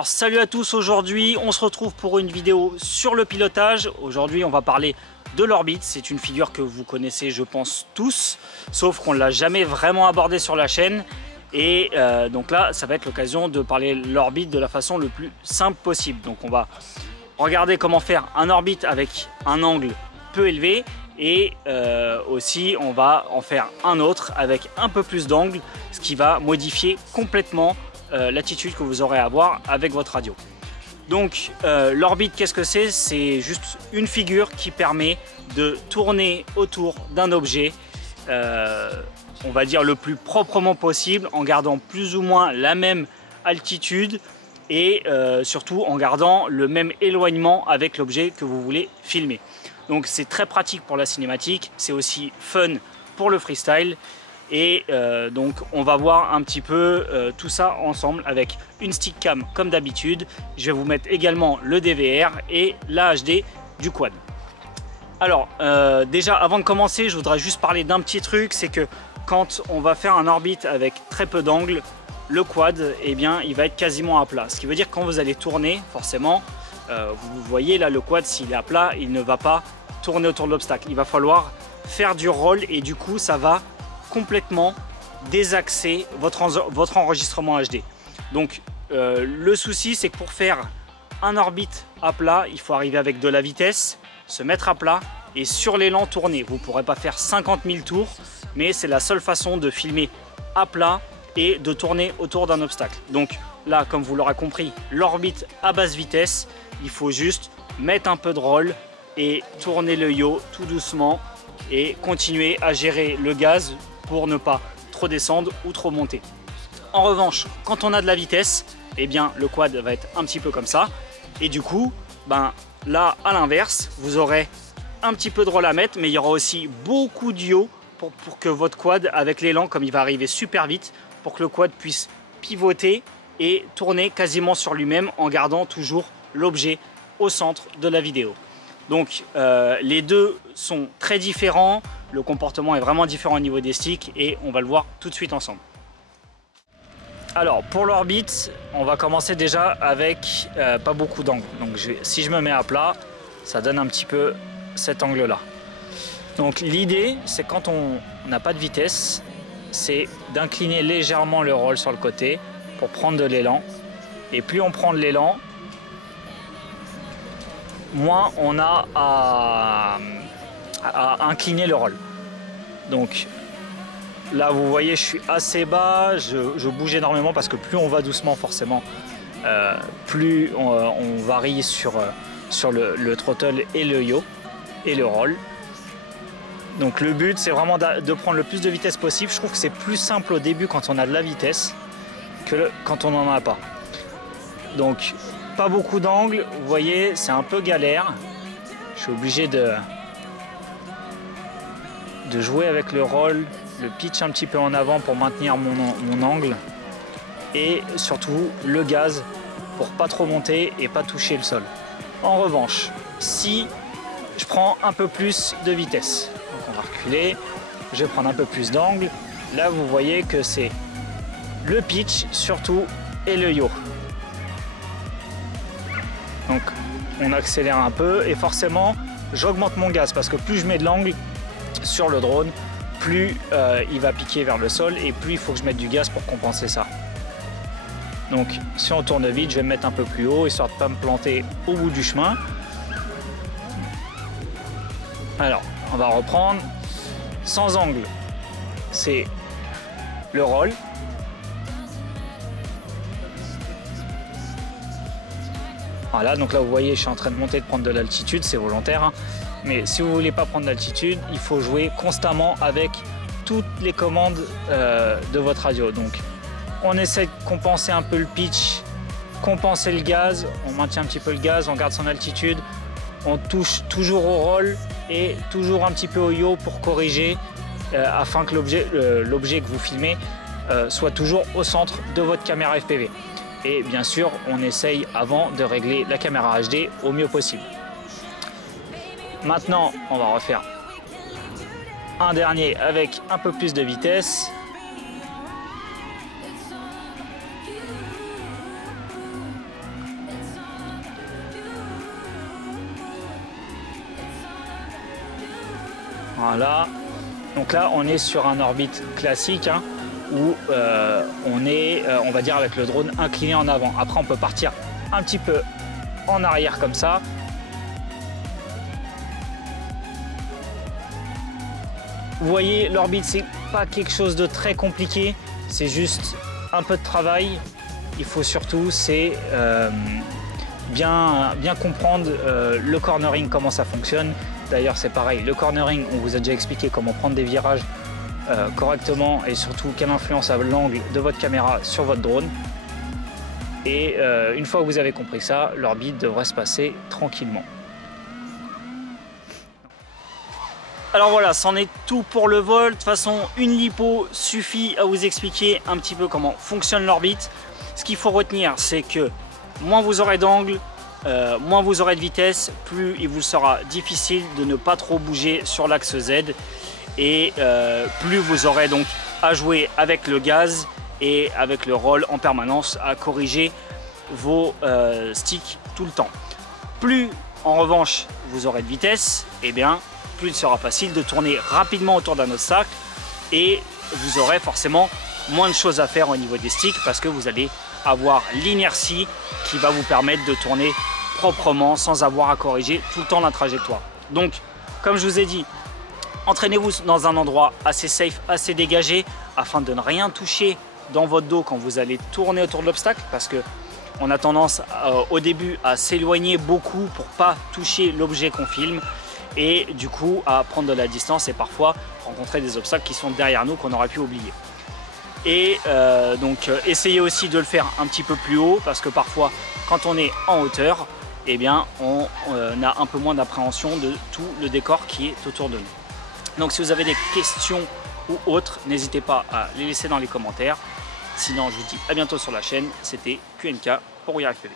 Alors salut à tous, aujourd'hui on se retrouve pour une vidéo sur le pilotage. Aujourd'hui on va parler de l'orbite, c'est une figure que vous connaissez je pense tous, sauf qu'on ne l'a jamais vraiment abordée sur la chaîne. Et donc là ça va être l'occasion de parler de l'orbite de la façon le plus simple possible. Donc on va regarder comment faire un orbite avec un angle peu élevé et aussi on va en faire un autre avec un peu plus d'angle, ce qui va modifier complètement l'attitude que vous aurez à avoir avec votre radio. Donc l'orbite, qu'est-ce que c'est? C'est juste une figure qui permet de tourner autour d'un objet, on va dire le plus proprement possible, en gardant plus ou moins la même altitude et surtout en gardant le même éloignement avec l'objet que vous voulez filmer. Donc c'est très pratique pour la cinématique, c'est aussi fun pour le freestyle. Et donc on va voir un petit peu tout ça ensemble avec une stick cam comme d'habitude. Je vais vous mettre également le DVR et la HD du quad. Alors déjà avant de commencer, je voudrais juste parler d'un petit truc, c'est que quand on va faire un orbite avec très peu d'angle, le quad, eh bien, il va être quasiment à plat. Ce qui veut dire que quand vous allez tourner, forcément, vous voyez là le quad, s'il est à plat, il ne va pas tourner autour de l'obstacle. Il va falloir faire du roll et du coup ça va complètement désaxer votre enregistrement HD. Donc le souci c'est que pour faire un orbite à plat, il faut arriver avec de la vitesse, se mettre à plat et sur l'élan tourner. Vous ne pourrez pas faire 50 000 tours, mais c'est la seule façon de filmer à plat et de tourner autour d'un obstacle. Donc là, comme vous l'aurez compris, l'orbite à basse vitesse, il faut juste mettre un peu de roll et tourner le yo tout doucement et continuer à gérer le gaz pour ne pas trop descendre ou trop monter. En revanche, quand on a de la vitesse, eh bien le quad va être un petit peu comme ça. Et du coup, là à l'inverse, vous aurez un petit peu de roll à mettre, mais il y aura aussi beaucoup de yaw pour que votre quad, avec l'élan, comme il va arriver super vite, pour que le quad puisse pivoter et tourner quasiment sur lui-même en gardant toujours l'objet au centre de la vidéo. Donc les deux sont très différents, le comportement est vraiment différent au niveau des sticks et on va le voir tout de suite ensemble. Alors pour l'orbite, on va commencer déjà avec pas beaucoup d'angle. Donc si je me mets à plat, ça donne un petit peu cet angle là. Donc l'idée c'est quand on n'a pas de vitesse, c'est d'incliner légèrement le roll sur le côté pour prendre de l'élan. Et plus on prend de l'élan, moins on a à incliner le roll. Donc là vous voyez je suis assez bas, je bouge énormément parce que plus on va doucement forcément, plus on varie sur le throttle et le yaw et le roll. Donc le but c'est vraiment de prendre le plus de vitesse possible. Je trouve que c'est plus simple au début quand on a de la vitesse que quand on n'en a pas. Donc pas beaucoup d'angle, vous voyez c'est un peu galère. Je suis obligé de jouer avec le roll, le pitch un petit peu en avant pour maintenir mon angle et surtout le gaz pour pas trop monter et pas toucher le sol. En revanche, si je prends un peu plus de vitesse, donc on va reculer, je vais prendre un peu plus d'angle, là vous voyez que c'est le pitch surtout et le yaw. Donc on accélère un peu et forcément j'augmente mon gaz parce que plus je mets de l'angle sur le drone, plus il va piquer vers le sol et plus il faut que je mette du gaz pour compenser ça. Donc si on tourne vite, je vais me mettre un peu plus haut histoire de ne pas me planter au bout du chemin. Alors on va reprendre sans angle, c'est le roll. Voilà, donc là vous voyez je suis en train de monter, de prendre de l'altitude, c'est volontaire hein. Mais si vous ne voulez pas prendre d'altitude, il faut jouer constamment avec toutes les commandes de votre radio. Donc on essaie de compenser un peu le pitch, compenser le gaz, on maintient un petit peu le gaz, on garde son altitude, on touche toujours au roll et toujours un petit peu au yaw pour corriger afin que l'objet que vous filmez soit toujours au centre de votre caméra FPV. Et bien sûr, on essaye avant de régler la caméra HD au mieux possible. Maintenant, on va refaire un dernier avec un peu plus de vitesse. Voilà. Donc là, on est sur un orbite classique hein, où on est, on va dire, avec le drone incliné en avant. Après, on peut partir un petit peu en arrière comme ça. Vous voyez, l'orbite, c'est pas quelque chose de très compliqué. C'est juste un peu de travail. Il faut surtout, c'est bien comprendre le cornering, comment ça fonctionne. D'ailleurs, c'est pareil, le cornering, on vous a déjà expliqué comment prendre des virages correctement et surtout quelle influence a l'angle de votre caméra sur votre drone. Et une fois que vous avez compris ça, l'orbite devrait se passer tranquillement. Alors voilà, c'en est tout pour le vol. De toute façon, une lipo suffit à vous expliquer un petit peu comment fonctionne l'orbite. Ce qu'il faut retenir, c'est que moins vous aurez d'angle, moins vous aurez de vitesse, plus il vous sera difficile de ne pas trop bouger sur l'axe Z. Et plus vous aurez donc à jouer avec le gaz et avec le roll en permanence, à corriger vos sticks tout le temps. Plus en revanche vous aurez de vitesse, et bien plus il sera facile de tourner rapidement autour d'un obstacle et vous aurez forcément moins de choses à faire au niveau des sticks parce que vous allez avoir l'inertie qui va vous permettre de tourner proprement sans avoir à corriger tout le temps la trajectoire. Donc, comme je vous ai dit, entraînez-vous dans un endroit assez safe, assez dégagé afin de ne rien toucher dans votre dos quand vous allez tourner autour de l'obstacle parce que on a tendance au début à s'éloigner beaucoup pour pas toucher l'objet qu'on filme et du coup à prendre de la distance et parfois rencontrer des obstacles qui sont derrière nous qu'on aurait pu oublier. Et donc essayez aussi de le faire un petit peu plus haut parce que parfois quand on est en hauteur, eh bien on a un peu moins d'appréhension de tout le décor qui est autour de nous. Donc si vous avez des questions ou autres, n'hésitez pas à les laisser dans les commentaires. Sinon je vous dis à bientôt sur la chaîne, c'était QNK pour WeArrivePV.